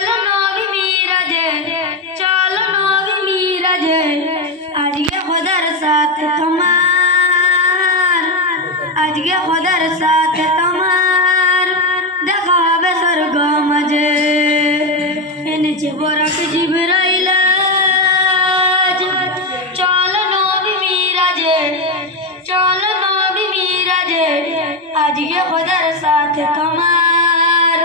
চলো নবী মিরাজে, চলো নবী মিরাজে, আজকে খোদার সাথে তোমার, আজকে খোদার সাথে তোমার দেখা হবে স্বর্গ মাঝে। এনেছে বরাক জিবরাইল, চলো নবী মিরাজে, চলো নবী মিরাজে, আজকে খোদার সাথে তোমার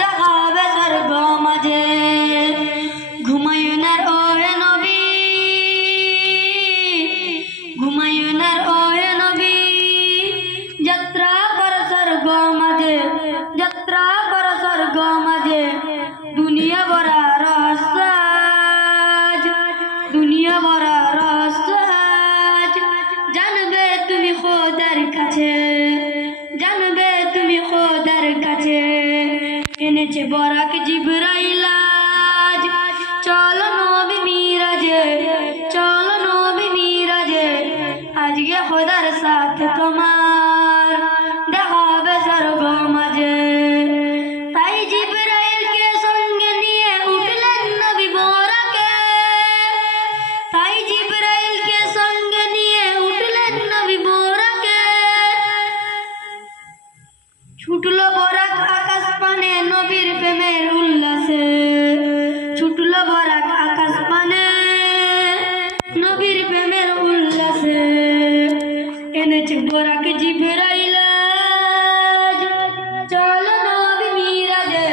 দেখা হবে স্বর্গ মাঝে। ঘুমায়ুনার ওহে নবী, ঘুমায়ুনার ওহে নবী, যাত্রা কর স্বর্গ মাঝে, যাত্রা কর স্বর্গ মাঝে। দুনিয়া ভরা রহস্য, দুনিয়া ভরা রহস্য জানবে তুমি খোদার কাছে, জানবে তুমি খোদার কাছে। এনেছে বরাক জিবরাইল, চলো নবী মিরাজে, চলো নবী মিরাজে, আজকে খোদার সাথে তোমার দেখা হবে স্বর্গ মাঝে। তাই জিবরাইলকে সঙ্গে নিয়ে উঠলেন নবী বরাকে, তাই জিবরাইলকে সঙ্গে নিয়ে উঠলেন নবী বরাকে। ছুটলো বরাক আকাশ পানে নবীর প্রেমের উল্লাসে, ছুটলো বরাক আকাশ পানে নবীর প্রেমের উল্লাসে। এনেছে বরাক জিবরাইল, চলো নবী মিরাজে,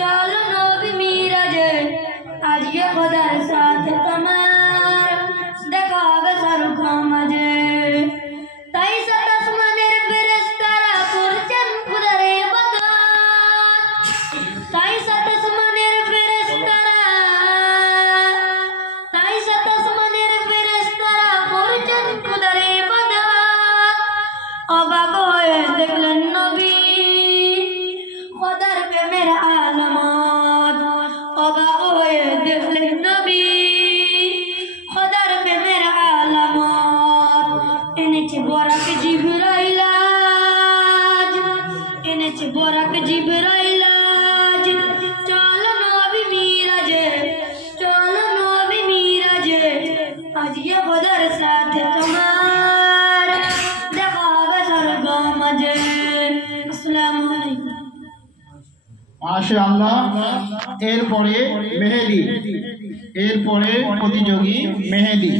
চলো নবী মিরাজে, আজকে খোদার সাথে তোমার দেখা হবে স্বর্গ মাঝে। তাই সাত আসমানের ফেরেশতারা করছেন খোদার ইবাদত, তাই সাত আসমানের ফেরেশতারা, তাই সাত আসমানের ফেরেশতারা করছেন খোদার ইবাদত। অবাক হয়ে দেখলেন নবী খোদার প্রেমের আলামত, অবাক হয়ে দেখলেন নবী খোদার প্রেমের আলামত। এনেছে বরাক জিবরাইল, এনেছে বরাক জিবরাইল, চলো নবী মিরাজে, চলো নবী মিরাজে, আজকে খোদার সাথে তোমার দেখা হবে স্বর্গ মাঝে। আসসালামু আলাইকুম। মাশাআল্লাহ। এরপরে মেহেদি, এরপরে প্রতিযোগী মেহেদি।